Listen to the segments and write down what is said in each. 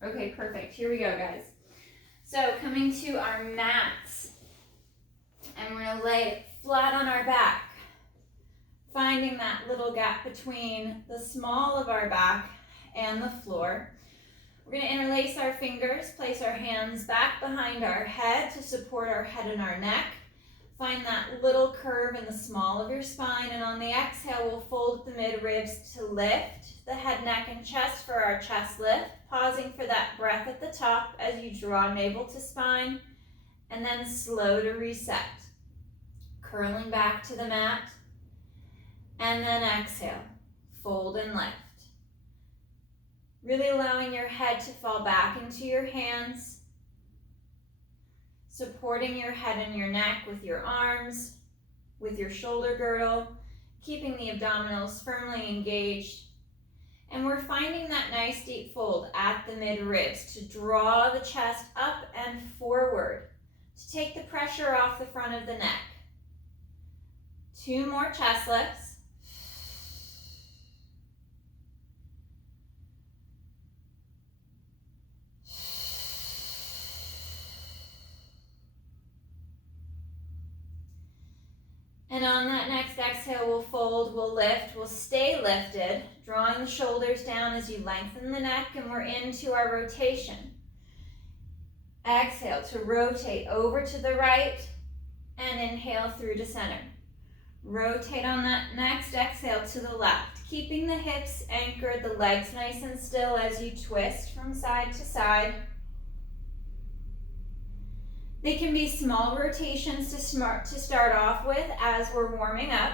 Okay, perfect. Here we go, guys. So coming to our mats, and we're gonna lay flat on our back, finding that little gap between the small of our back and the floor. We're gonna interlace our fingers, place our hands back behind our head to support our head and our neck. Find that little curve in the small of your spine, and on the exhale, we'll fold the mid-ribs to lift the head, neck, and chest for our chest lift, pausing for that breath at the top as you draw navel to spine, and then slow to reset. Curling back to the mat, and then exhale, fold and lift. Really allowing your head to fall back into your hands, supporting your head and your neck with your arms, with your shoulder girdle, keeping the abdominals firmly engaged. And we're finding that nice deep fold at the mid-ribs to draw the chest up and forward, to take the pressure off the front of the neck. 2 more chest lifts. And on that next exhale, we'll fold, we'll lift, we'll stay lifted, drawing the shoulders down as you lengthen the neck, and we're into our rotation. Exhale to rotate over to the right, and inhale through to center. Rotate on that next exhale to the left, keeping the hips anchored, the legs nice and still as you twist from side to side. They can be small rotations to start off with as we're warming up.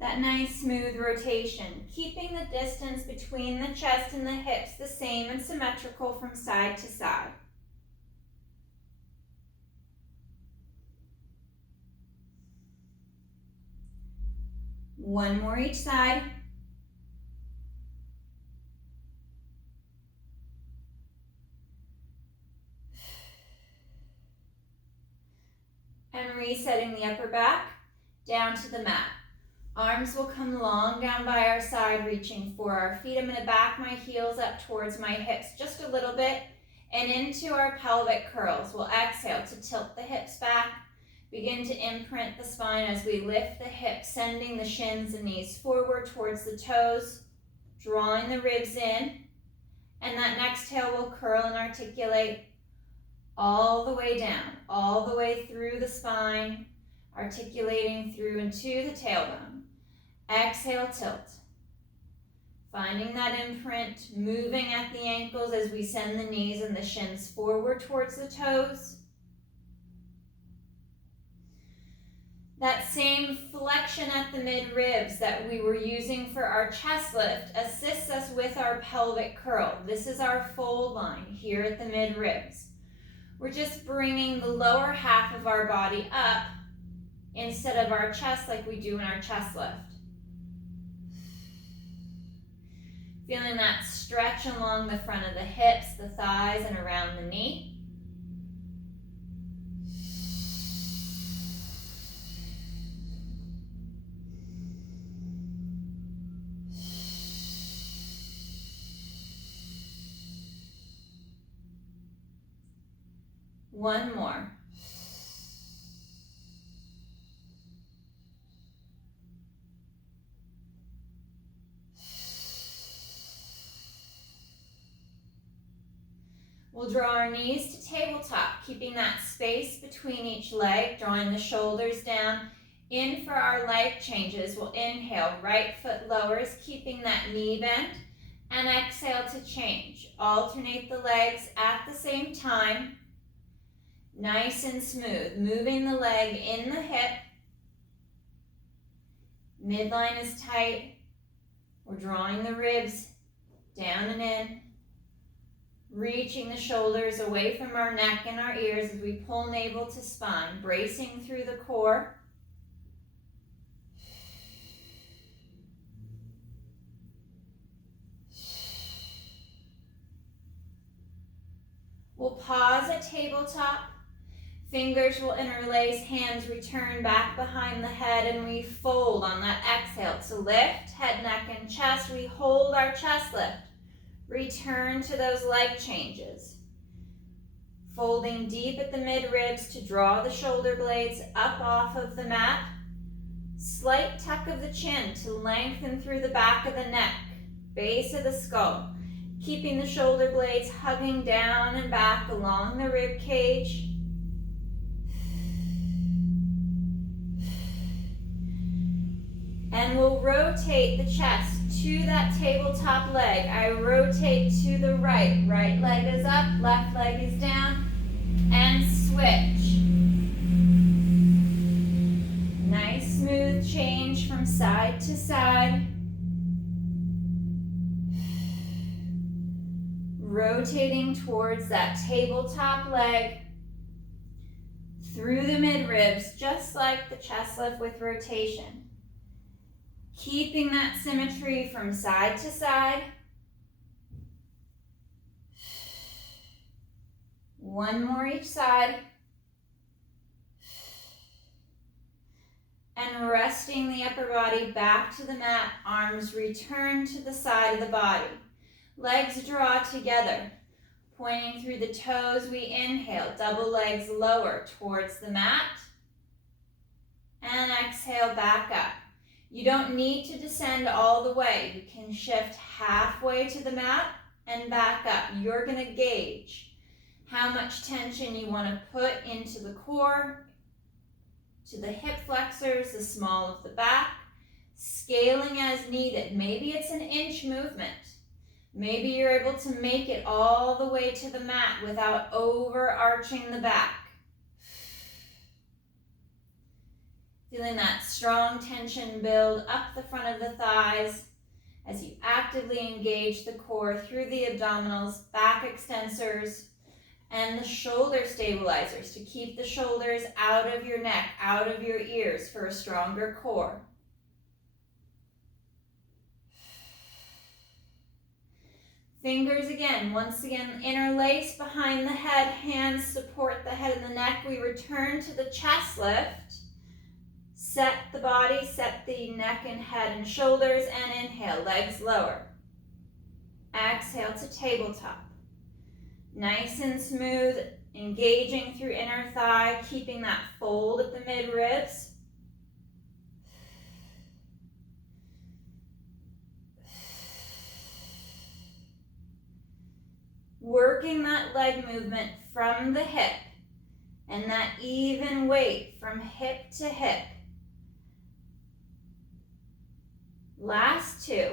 That nice smooth rotation, keeping the distance between the chest and the hips the same and symmetrical from side to side. One more each side. And resetting the upper back down to the mat. Arms will come long down by our side, reaching for our feet. I'm going to back my heels up towards my hips just a little bit and into our pelvic curls. We'll exhale to tilt the hips back. Begin to imprint the spine as we lift the hips, sending the shins and knees forward towards the toes, drawing the ribs in. And that next exhale will curl and articulate all the way down, all the way through the spine, articulating through into the tailbone. Exhale, tilt. Finding that imprint, moving at the ankles as we send the knees and the shins forward towards the toes. That same flexion at the mid-ribs that we were using for our chest lift assists us with our pelvic curl. This is our fold line here at the mid-ribs. We're just bringing the lower half of our body up instead of our chest like we do in our chest lift. Feeling that stretch along the front of the hips, the thighs, and around the knee. One more. We'll draw our knees to tabletop, keeping that space between each leg, drawing the shoulders down. In for our leg changes, we'll inhale, right foot lowers, keeping that knee bend, and exhale to change. Alternate the legs at the same time. Nice and smooth, moving the leg in the hip. Midline is tight. We're drawing the ribs down and in. Reaching the shoulders away from our neck and our ears as we pull navel to spine, bracing through the core. We'll pause at tabletop. Fingers will interlace, hands return back behind the head, and we fold on that exhale to lift, head, neck, and chest. We hold our chest lift. Return to those leg changes. Folding deep at the mid-ribs to draw the shoulder blades up off of the mat. Slight tuck of the chin to lengthen through the back of the neck, base of the skull. Keeping the shoulder blades hugging down and back along the rib cage. And we'll rotate the chest to that tabletop leg. I rotate to the right. Right leg is up, left leg is down. And switch. Nice smooth change from side to side. Rotating towards that tabletop leg. Through the mid-ribs, just like the chest lift with rotation. Keeping that symmetry from side to side. One more each side. And resting the upper body back to the mat, arms return to the side of the body. Legs draw together. Pointing through the toes, we inhale, double legs lower towards the mat. And exhale back up. You don't need to descend all the way. You can shift halfway to the mat and back up. You're going to gauge how much tension you want to put into the core, to the hip flexors, the small of the back, scaling as needed. Maybe it's an inch movement. Maybe you're able to make it all the way to the mat without overarching the back. Feeling that strong tension build up the front of the thighs as you actively engage the core through the abdominals, back extensors, and the shoulder stabilizers to keep the shoulders out of your neck, out of your ears for a stronger core. Fingers again, once again, interlace behind the head, hands support the head and the neck. We return to the chest lift. Set the body, set the neck and head and shoulders, and inhale, legs lower. Exhale to tabletop. Nice and smooth, engaging through inner thigh, keeping that fold at the mid-ribs. Working that leg movement from the hip and that even weight from hip to hip. Last two.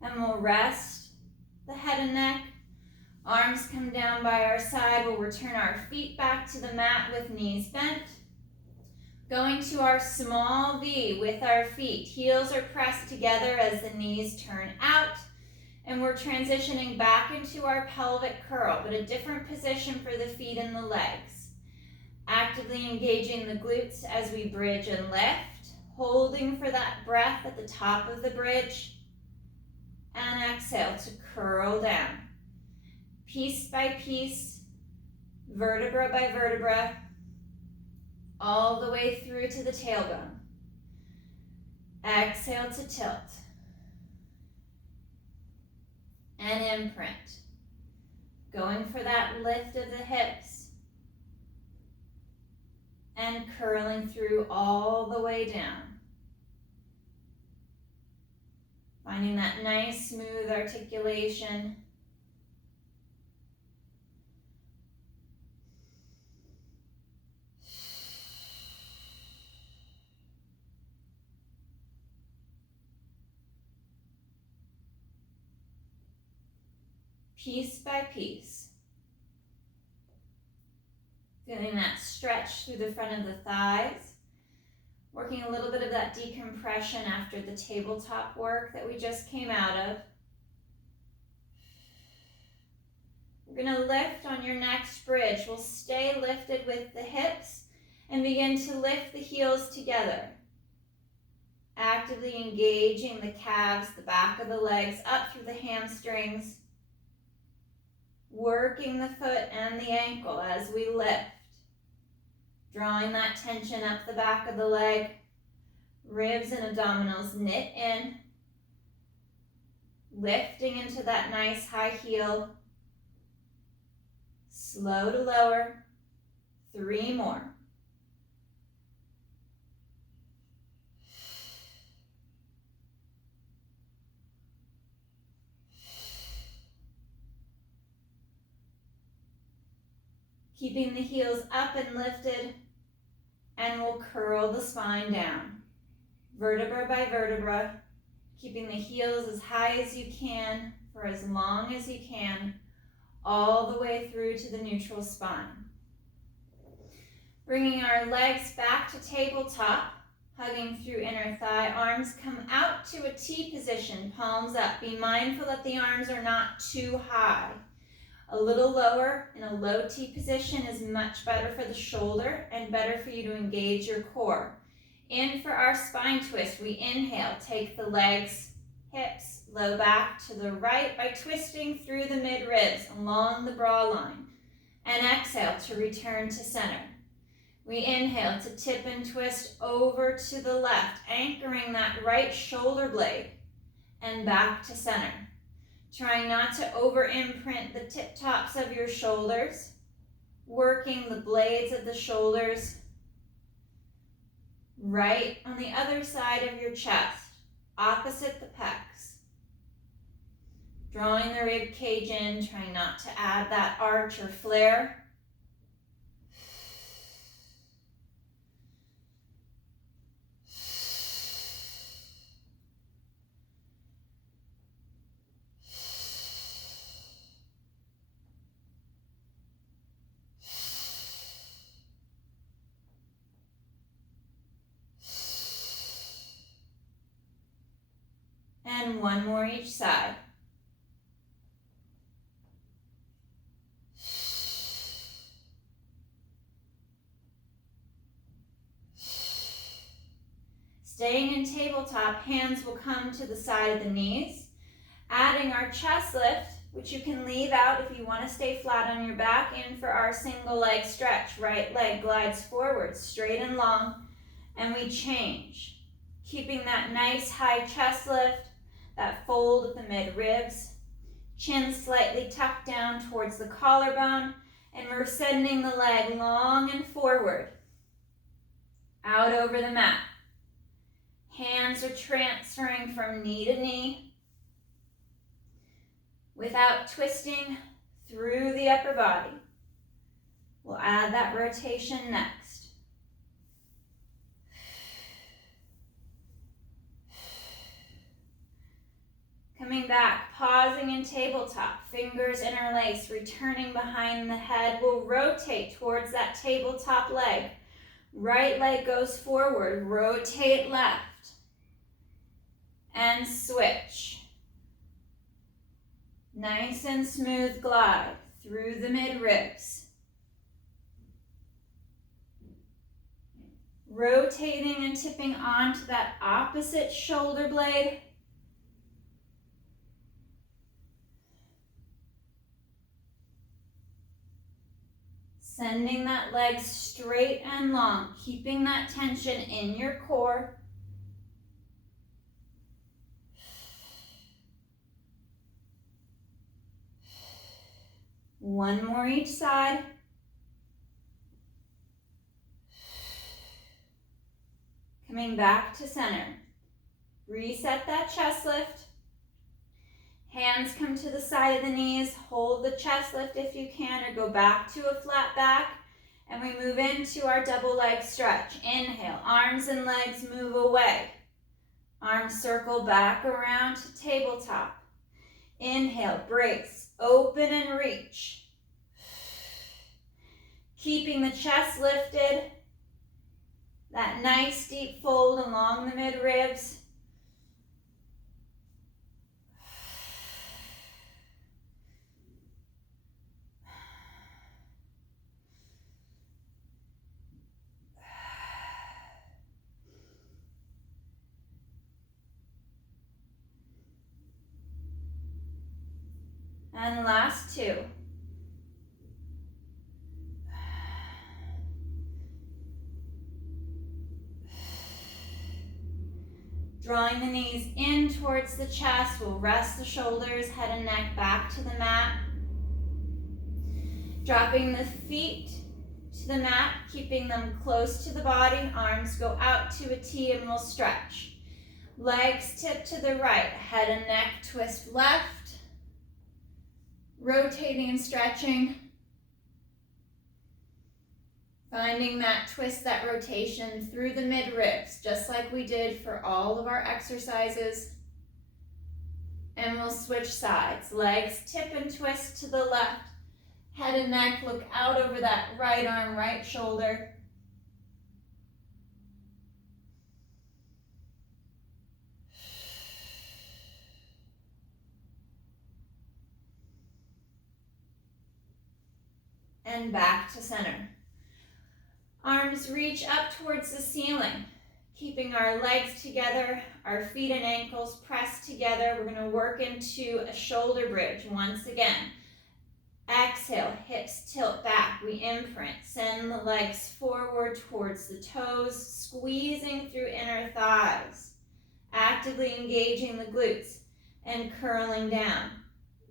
And we'll rest the head and neck. Arms come down by our side. We'll return our feet back to the mat with knees bent. Going to our small V with our feet. Heels are pressed together as the knees turn out. And we're transitioning back into our pelvic curl, but a different position for the feet and the legs. Actively engaging the glutes as we bridge and lift. Holding for that breath at the top of the bridge. And exhale to curl down. Piece by piece, vertebra by vertebra, all the way through to the tailbone. Exhale to tilt. And imprint. Going for that lift of the hips. And curling through all the way down. Finding that nice, smooth articulation. Piece by piece. Feeling that stretch through the front of the thighs. Working a little bit of that decompression after the tabletop work that we just came out of. We're going to lift on your next bridge. We'll stay lifted with the hips and begin to lift the heels together. actively engaging the calves, the back of the legs, up through the hamstrings, working the foot and the ankle as we lift, drawing that tension up the back of the leg, ribs and abdominals knit in, lifting into that nice high heel, slow to lower, 3 more. Keeping the heels up and lifted, and we'll curl the spine down, vertebra by vertebra, keeping the heels as high as you can for as long as you can, all the way through to the neutral spine. Bringing our legs back to tabletop, hugging through inner thigh, arms come out to a T position, palms up. Be mindful that the arms are not too high. A little lower in a low T position is much better for the shoulder and better for you to engage your core. In for our spine twist, we inhale, take the legs, hips, low back to the right by twisting through the mid-ribs along the bra line. And exhale to return to center. We inhale to tip and twist over to the left, anchoring that right shoulder blade and back to center. Trying not to over-imprint the tip tops of your shoulders, working the blades of the shoulders right on the other side of your chest, opposite the pecs. Drawing the rib cage in, trying not to add that arch or flare. And 1 more each side. Staying in tabletop, hands will come to the side of the knees. Adding our chest lift, which you can leave out if you want to stay flat on your back, in for our single leg stretch. Right leg glides forward, straight and long, and we change. Keeping that nice high chest lift, that fold of the mid-ribs, chin slightly tucked down towards the collarbone, and we're sending the leg long and forward, out over the mat. Hands are transferring from knee to knee, without twisting through the upper body. We'll add that rotation next. Coming back, pausing in tabletop, fingers interlace, returning behind the head. We'll rotate towards that tabletop leg. Right leg goes forward, rotate left, and switch. Nice and smooth glide through the mid-ribs. Rotating and tipping onto that opposite shoulder blade. Sending that leg straight and long, keeping that tension in your core. One more each side. Coming back to center. Reset that chest lift. Hands come to the side of the knees. Hold the chest lift if you can, or go back to a flat back. And we move into our double leg stretch. Inhale, arms and legs move away. Arms circle back around to tabletop. Inhale, brace, open and reach. Keeping the chest lifted. That nice deep fold along the mid-ribs. And last two. Drawing the knees in towards the chest, we'll rest the shoulders, head and neck back to the mat. Dropping the feet to the mat, keeping them close to the body. Arms go out to a T and we'll stretch. Legs tip to the right, head and neck twist left. Rotating and stretching. Finding that twist, that rotation through the mid-ribs, just like we did for all of our exercises. And we'll switch sides. Legs tip and twist to the left. Head and neck look out over that right arm, right shoulder. And back to center. Arms reach up towards the ceiling, keeping our legs together, our feet and ankles pressed together. We're going to work into a shoulder bridge once again. Exhale, hips tilt back. We imprint. Send the legs forward towards the toes, squeezing through inner thighs, actively engaging the glutes and curling down,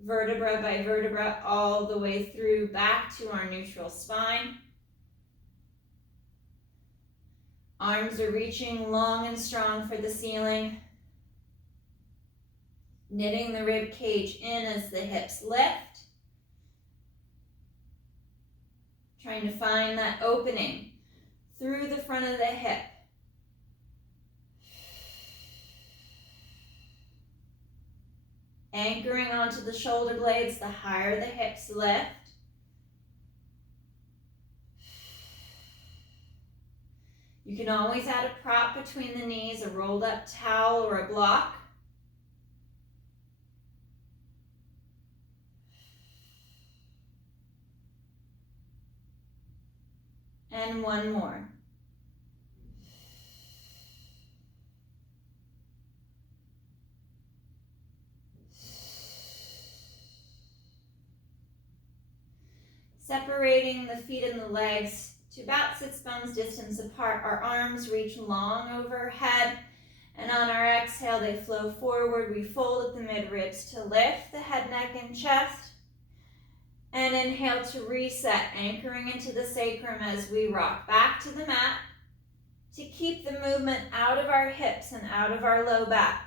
vertebra by vertebra, all the way through back to our neutral spine. Arms are reaching long and strong for the ceiling. Knitting the rib cage in as the hips lift. Trying to find that opening through the front of the hip. Anchoring onto the shoulder blades, the higher the hips lift. You can always add a prop between the knees, a rolled up towel or a block. And one more. Separating the feet and the legs to about 6 bones distance apart. Our arms reach long overhead, and on our exhale they flow forward. We fold at the mid-ribs to lift the head, neck, and chest. And inhale to reset, anchoring into the sacrum as we rock back to the mat to keep the movement out of our hips and out of our low back.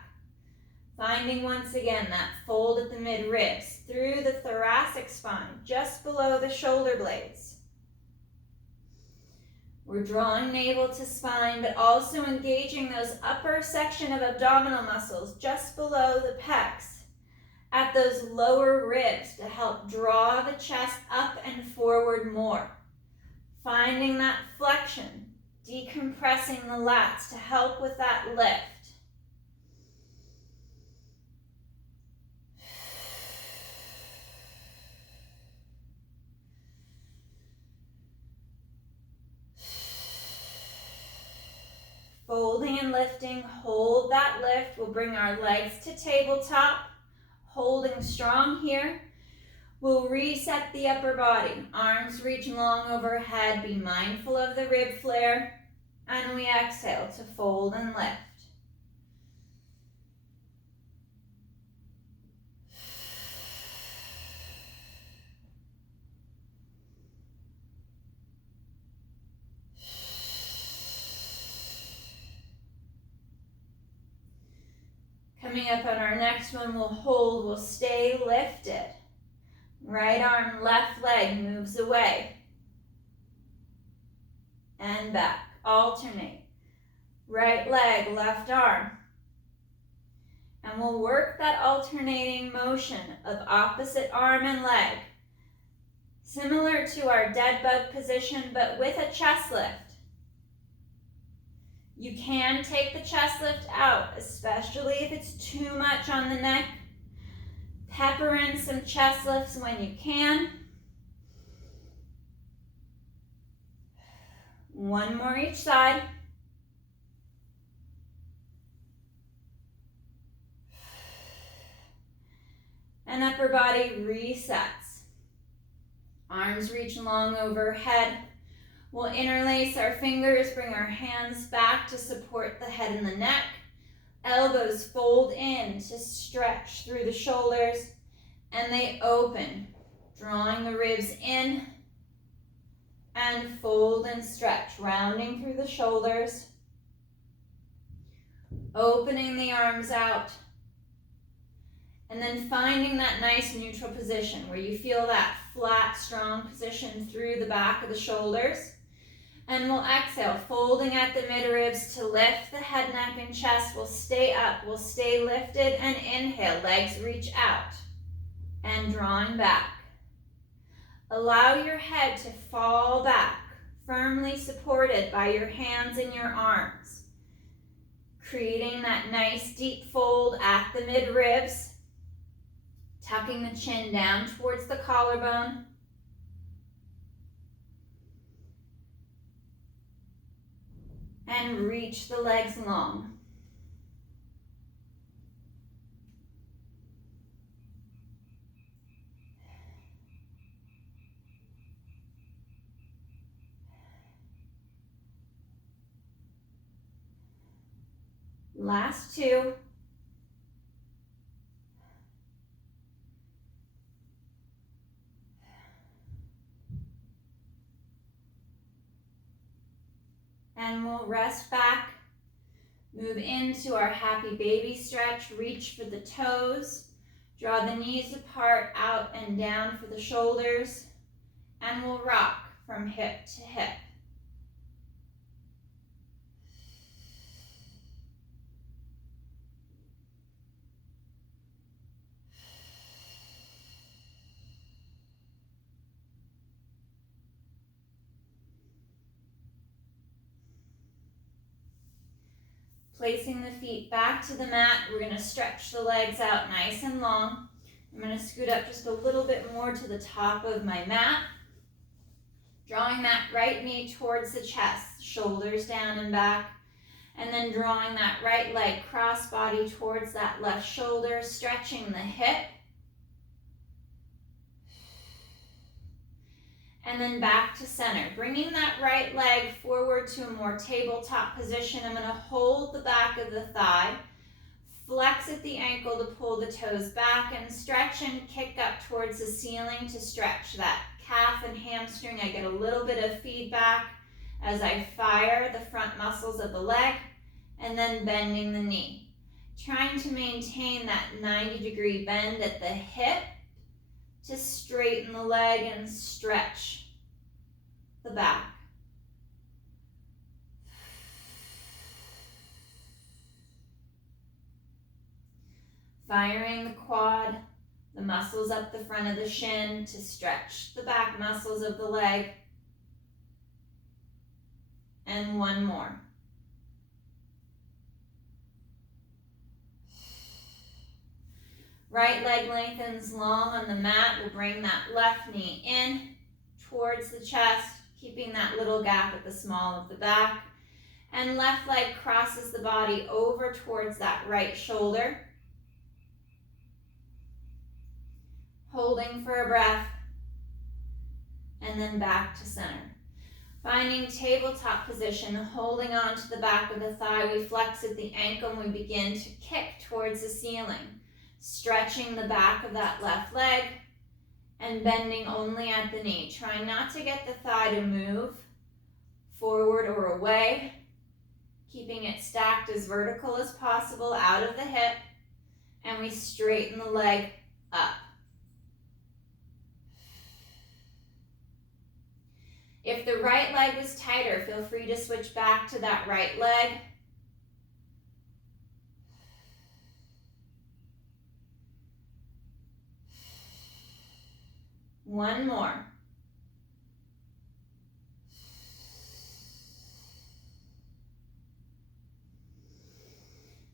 Finding once again that fold at the mid-ribs through the thoracic spine, just below the shoulder blades. We're drawing navel to spine, but also engaging those upper section of abdominal muscles just below the pecs at those lower ribs to help draw the chest up and forward more. Finding that flexion, decompressing the lats to help with that lift. Folding and lifting, hold that lift. We'll bring our legs to tabletop, holding strong here. We'll reset the upper body. Arms reach long overhead. Be mindful of the rib flare. And we exhale to fold and lift. Coming up on our next one, we'll hold, we'll stay lifted. Right arm, left leg moves away. And back, alternate. Right leg, left arm. And we'll work that alternating motion of opposite arm and leg. Similar to our dead bug position, but with a chest lift. You can take the chest lift out, especially if it's too much on the neck. Pepper in some chest lifts when you can. One more each side. And upper body body resets. Arms reach long overhead. We'll interlace our fingers, bring our hands back to support the head and the neck. Elbows fold in to stretch through the shoulders, and they open, drawing the ribs in, and fold and stretch, rounding through the shoulders, opening the arms out, and then finding that nice neutral position where you feel that flat, strong position through the back of the shoulders. And we'll exhale, folding at the midribs to lift the head, neck, and chest. We'll stay up, we'll stay lifted, and inhale, legs reach out, and drawing back. Allow your head to fall back, firmly supported by your hands and your arms, creating that nice deep fold at the midribs, tucking the chin down towards the collarbone. And reach the legs long. Last two. And we'll rest back, move into our happy baby stretch, reach for the toes, draw the knees apart, out and down for the shoulders, and we'll rock from hip to hip. Placing the feet back to the mat, we're going to stretch the legs out nice and long. I'm going to scoot up just a little bit more to the top of my mat. Drawing that right knee towards the chest, shoulders down and back. And then drawing that right leg cross-body towards that left shoulder, stretching the hip. And then back to center. Bringing that right leg forward to a more tabletop position. I'm going to hold the back of the thigh, flex at the ankle to pull the toes back, and stretch and kick up towards the ceiling to stretch that calf and hamstring. I get a little bit of feedback as I fire the front muscles of the leg, and then bending the knee. Trying to maintain that 90-degree bend at the hip to straighten the leg and stretch the back. Firing the quad, the muscles up the front of the shin to stretch the back muscles of the leg. And one more. Right leg lengthens long on the mat. We'll bring that left knee in towards the chest, keeping that little gap at the small of the back. And left leg crosses the body over towards that right shoulder. Holding for a breath. And then back to center. Finding tabletop position, holding on to the back of the thigh. We flex at the ankle and we begin to kick towards the ceiling. Stretching the back of that left leg and bending only at the knee. Trying not to get the thigh to move forward or away. Keeping it stacked as vertical as possible out of the hip. And we straighten the leg up. If the right leg was tighter, feel free to switch back to that right leg. One more.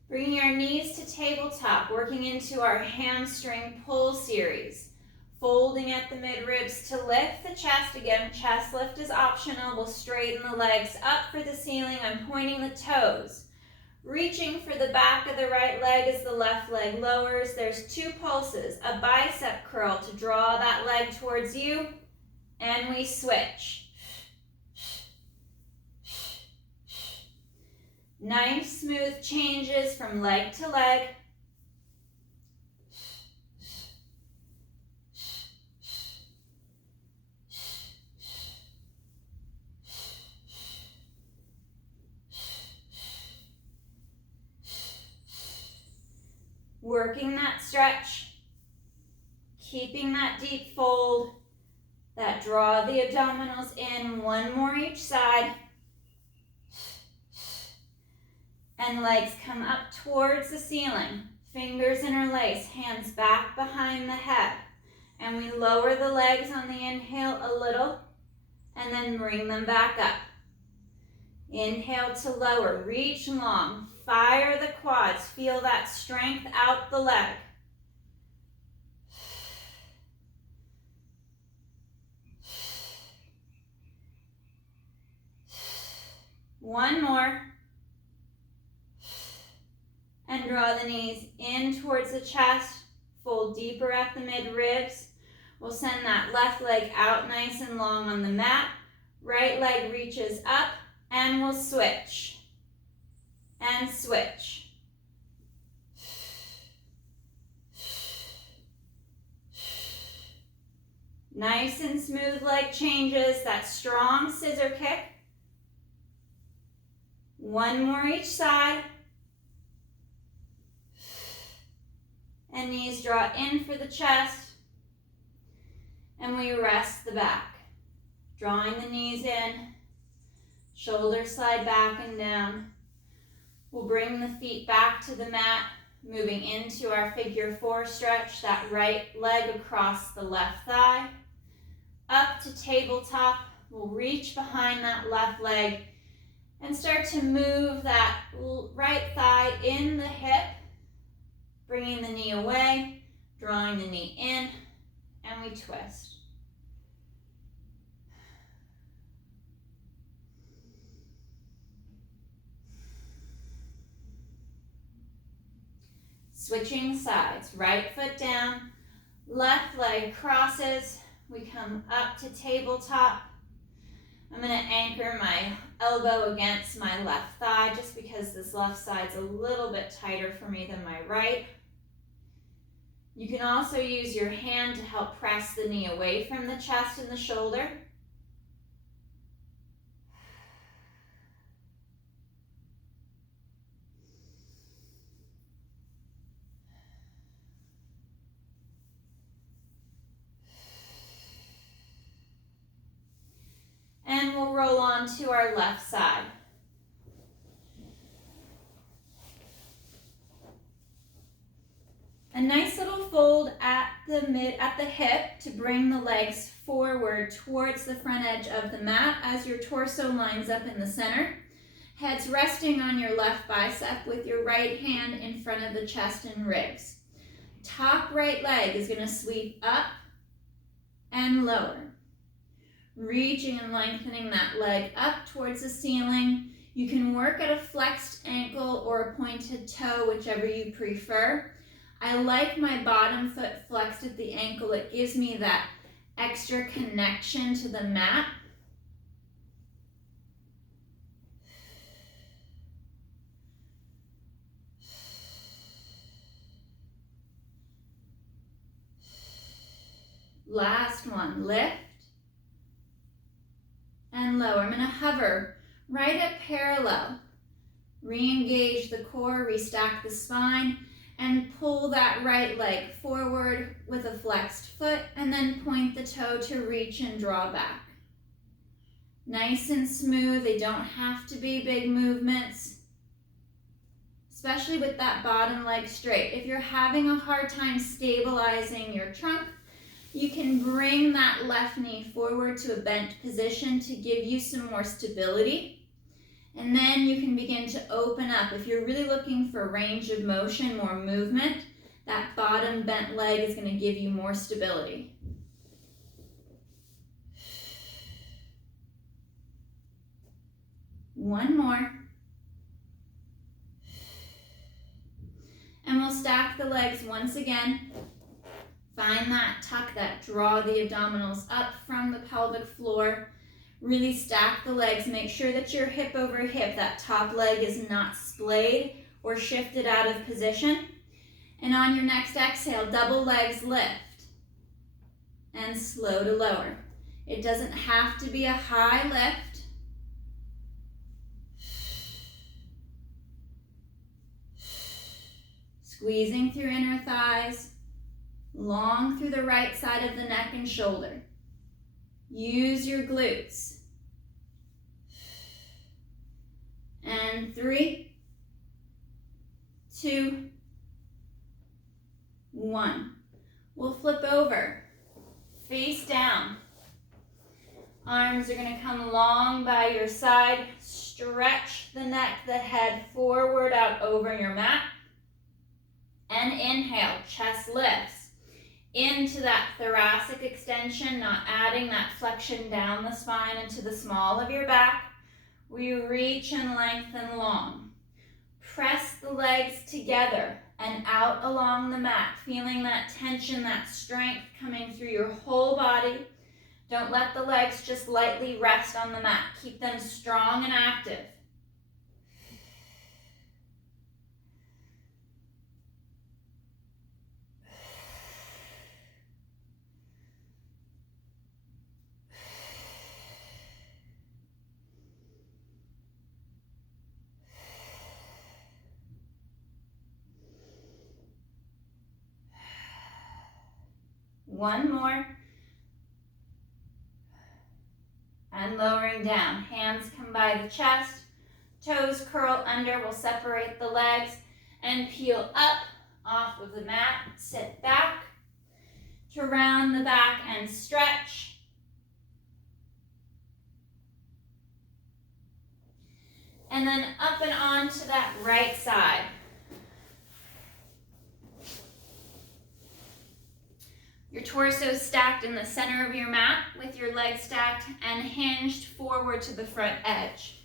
Bringing our knees to tabletop, working into our hamstring pull series. Folding at the midribs to lift the chest. Again, chest lift is optional. We'll straighten the legs up for the ceiling. I'm pointing the toes. Reaching for the back of the right leg as the left leg lowers. There's 2 pulses, a bicep curl to draw that leg towards you, and we switch. Nice smooth changes from leg to leg. Working that stretch, keeping that deep fold, that draw the abdominals in. 1 more each side. And legs come up towards the ceiling. Fingers interlace, hands back behind the head. And we lower the legs on the inhale a little, and then bring them back up. Inhale to lower, reach long, fire the quads, feel that strength out the leg. One more. And draw the knees in towards the chest, fold deeper at the mid-ribs. We'll send that left leg out nice and long on the mat. Right leg reaches up, and we'll switch. And switch. Nice and smooth leg changes, that strong scissor kick. 1 more each side. And knees draw in for the chest. And we rest the back. Drawing the knees in. Shoulders slide back and down. We'll bring the feet back to the mat, moving into our figure 4 stretch, that right leg across the left thigh. Up to tabletop. We'll reach behind that left leg and start to move that right thigh in the hip. Bringing the knee away, drawing the knee in, and we twist. Switching sides, right foot down, left leg crosses. We come up to tabletop. I'm going to anchor my elbow against my left thigh just because this left side's a little bit tighter for me than my right. You can also use your hand to help press the knee away from the chest and the shoulder. And we'll roll on to our left side. A nice little fold at the hip to bring the legs forward towards the front edge of the mat as your torso lines up in the center. Head's resting on your left bicep with your right hand in front of the chest and ribs. Top right leg is going to sweep up and lower. Reaching and lengthening that leg up towards the ceiling. You can work at a flexed ankle or a pointed toe, whichever you prefer. I like my bottom foot flexed at the ankle. It gives me that extra connection to the mat. Last one, lift and lower. I'm going to hover right at parallel. Re-engage the core, restack the spine, and pull that right leg forward with a flexed foot, and then point the toe to reach and draw back. Nice and smooth. They don't have to be big movements, especially with that bottom leg straight. If you're having a hard time stabilizing your trunk, you can bring that left knee forward to a bent position to give you some more stability. And then you can begin to open up. If you're really looking for range of motion, more movement, that bottom bent leg is going to give you more stability. One more. stack the legs once again. Find that tuck, that draw the abdominals up from the pelvic floor. Really stack the legs. Make sure that you're hip over hip. That top leg is not splayed or shifted out of position. And on your next exhale, double legs lift and slow to lower. It doesn't have to be a high lift. Squeezing through inner thighs, long through the right side of the neck and shoulder. Use your glutes. And 3, 2, 1. We'll flip over, face down. Arms are going to come long by your side. Stretch the neck, the head forward out over your mat. And inhale, chest lifts into that thoracic extension, not adding that flexion down the spine into the small of your back. We reach and lengthen long. Press the legs together and out along the mat, feeling that tension, that strength coming through your whole body. Don't let the legs just lightly rest on the mat. Keep them strong and active. One more. And lowering down. Hands come by the chest. Toes curl under. We'll separate the legs and peel up off of the mat. Sit back to round the back and stretch. And then up and on to that right side. Your torso stacked in the center of your mat with your legs stacked and hinged forward to the front edge.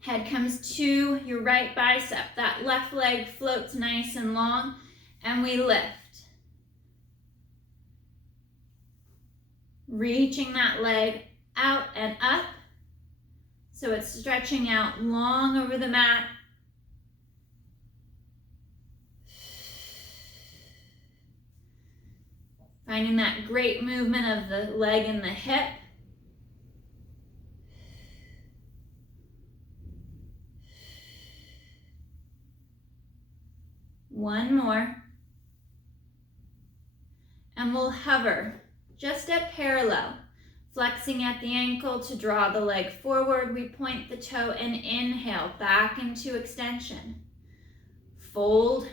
Head comes to your right bicep. That left leg floats nice and long, and we lift. Reaching that leg out and up, so it's stretching out long over the mat. Finding that great movement of the leg and the hip. One more. And we'll hover just at parallel, flexing at the ankle to draw the leg forward. We point the toe and inhale back into extension. Fold.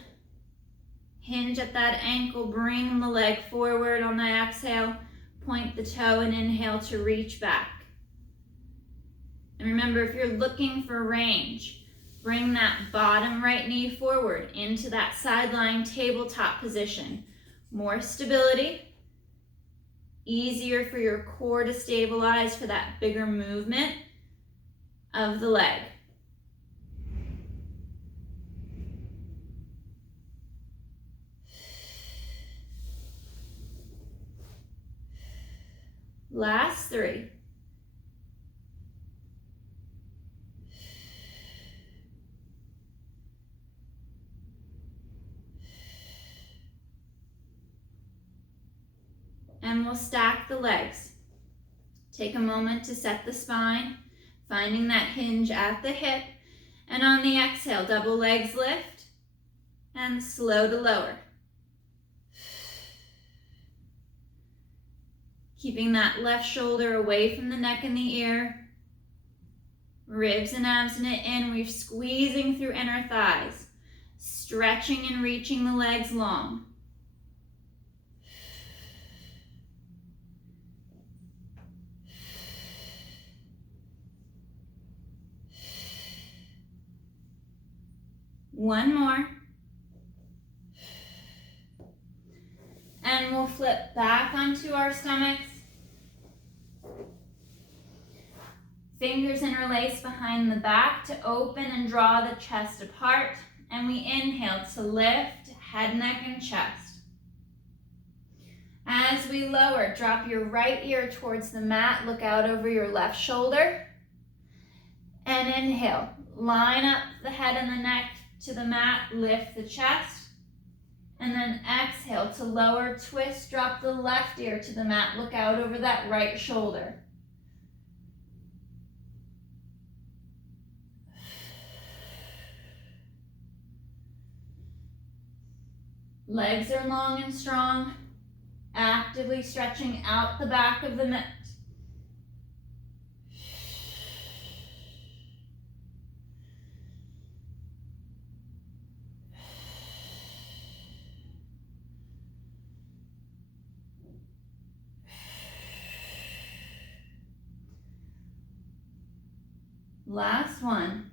Hinge at that ankle, bring the leg forward on the exhale, point the toe and inhale to reach back. And remember, if you're looking for range, bring that bottom right knee forward into that sideline tabletop position. More stability, easier for your core to stabilize for that bigger movement of the leg. Last 3. And we'll stack the legs. Take a moment to set the spine, finding that hinge at the hip. And on the exhale, double legs lift and slow to lower. Keeping that left shoulder away from the neck and the ear. Ribs and abs knit in. We're squeezing through inner thighs. Stretching and reaching the legs long. One more. And we'll flip back onto our stomachs. Fingers interlace behind the back to open and draw the chest apart And we inhale to lift head, neck, and chest. As we lower, drop your right ear towards the mat. Look out over your left shoulder. And inhale, line up the head and the neck to the mat, lift the chest. And then exhale to lower, twist, drop the left ear to the mat. Look out over that right shoulder. Legs are long and strong, actively stretching out the back of the mat. Last one.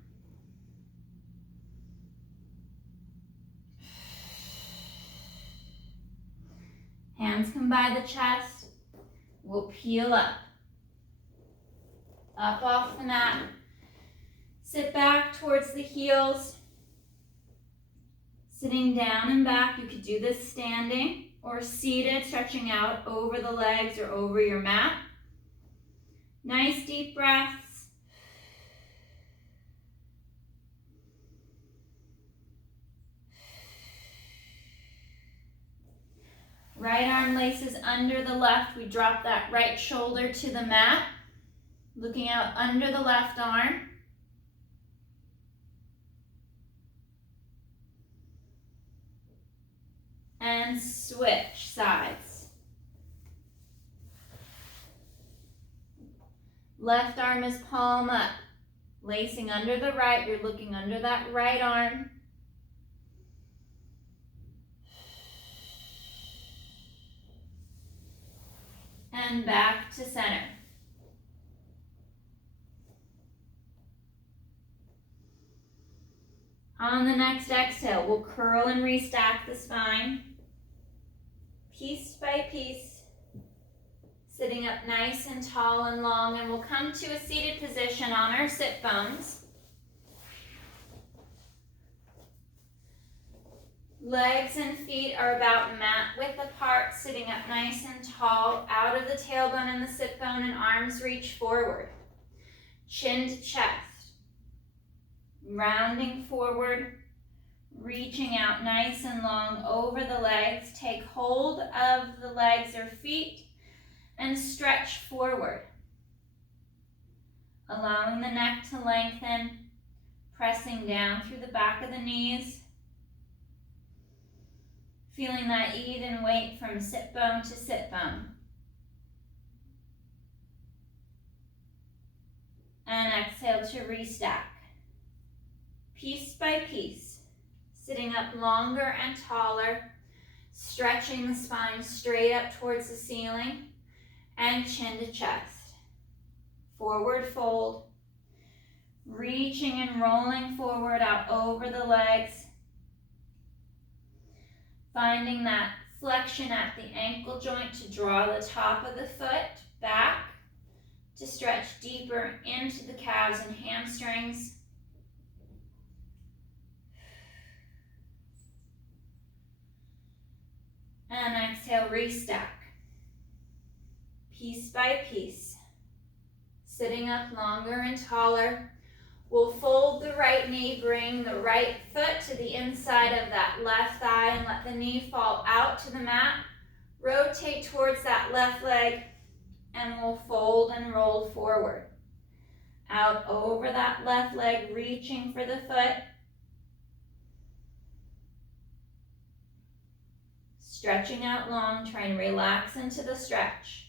Hands come by the chest. We'll peel up. Up off the mat. Sit back towards the heels. Sitting down and back. You could do this standing or seated, stretching out over the legs or over your mat. Nice deep breaths. Right arm laces under the left. We drop that right shoulder to the mat. Looking out under the left arm. And switch sides. Left arm is palm up. Lacing under the right. You're looking under that right arm. And back to center. On the next exhale, we'll curl and restack the spine. Piece by piece. Sitting up nice and tall and long, and we'll come to a seated position on our sit bones. Legs and feet are about mat width apart, sitting up nice and tall, out of the tailbone and the sit bone, and arms reach forward. Chin to chest. Rounding forward, reaching out nice and long over the legs. Take hold of the legs or feet and stretch forward. Allowing the neck to lengthen, pressing down through the back of the knees. Feeling that even weight from sit bone to sit bone. And exhale to restack. Piece by piece. Sitting up longer and taller. Stretching the spine straight up towards the ceiling. And chin to chest. Forward fold. Reaching and rolling forward out over the legs. Finding that flexion at the ankle joint to draw the top of the foot back to stretch deeper into the calves and hamstrings. And exhale, restack. Piece by piece. Sitting up longer and taller. We'll fold the right knee, bring the right foot to the inside of that left thigh and let the knee fall out to the mat. Rotate towards that left leg and we'll fold and roll forward. Out over that left leg, reaching for the foot. Stretching out long, try and relax into the stretch.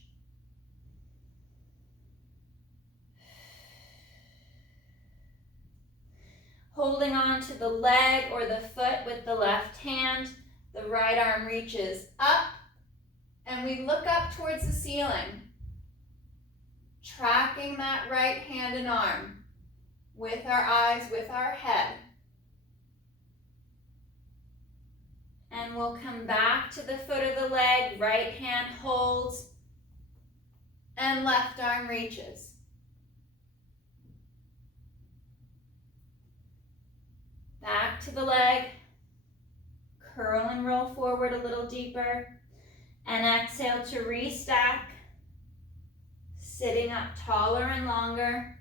Holding on to the leg or the foot with the left hand, the right arm reaches up, and we look up towards the ceiling, tracking that right hand and arm with our eyes, with our head. And we'll come back to the foot of the leg, right hand holds, and left arm reaches. Back to the leg. Curl and roll forward a little deeper. And exhale to restack. Sitting up taller and longer.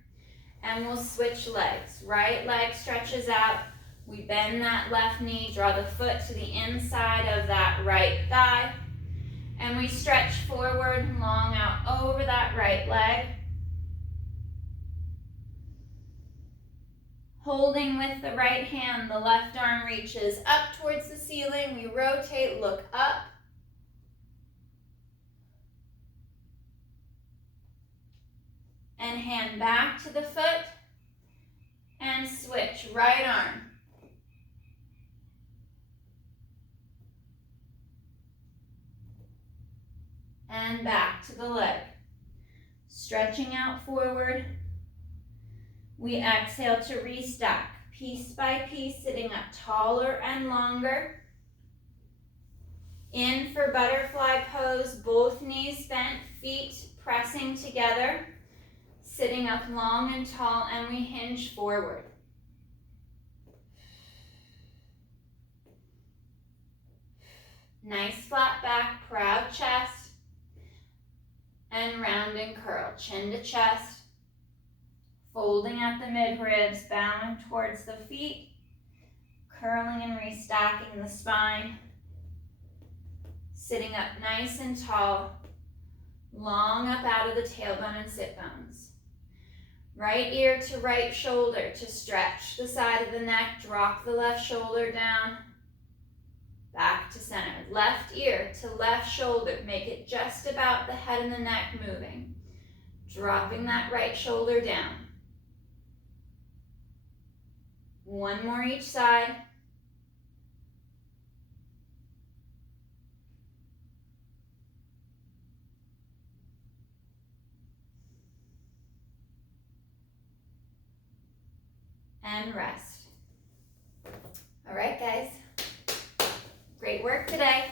And we'll switch legs. Right leg stretches out. We bend that left knee, draw the foot to the inside of that right thigh. And we stretch forward, long out over that right leg. Holding with the right hand, the left arm reaches up towards the ceiling. We rotate, look up. And hand back to the foot. And switch, right arm. And back to the leg. Stretching out forward. We exhale to restack, piece by piece, sitting up taller and longer. In for butterfly pose, both knees bent, feet pressing together. Sitting up long and tall, and we hinge forward. Nice flat back, proud chest. And round and curl, chin to chest. Folding at the midribs, bowing towards the feet. Curling and restacking the spine. Sitting up nice and tall. Long up out of the tailbone and sit bones. Right ear to right shoulder to stretch the side of the neck. Drop the left shoulder down. Back to center. Left ear to left shoulder. Make it just about the head and the neck moving. Dropping that right shoulder down. One more each side. And rest. All right, guys. Great work today.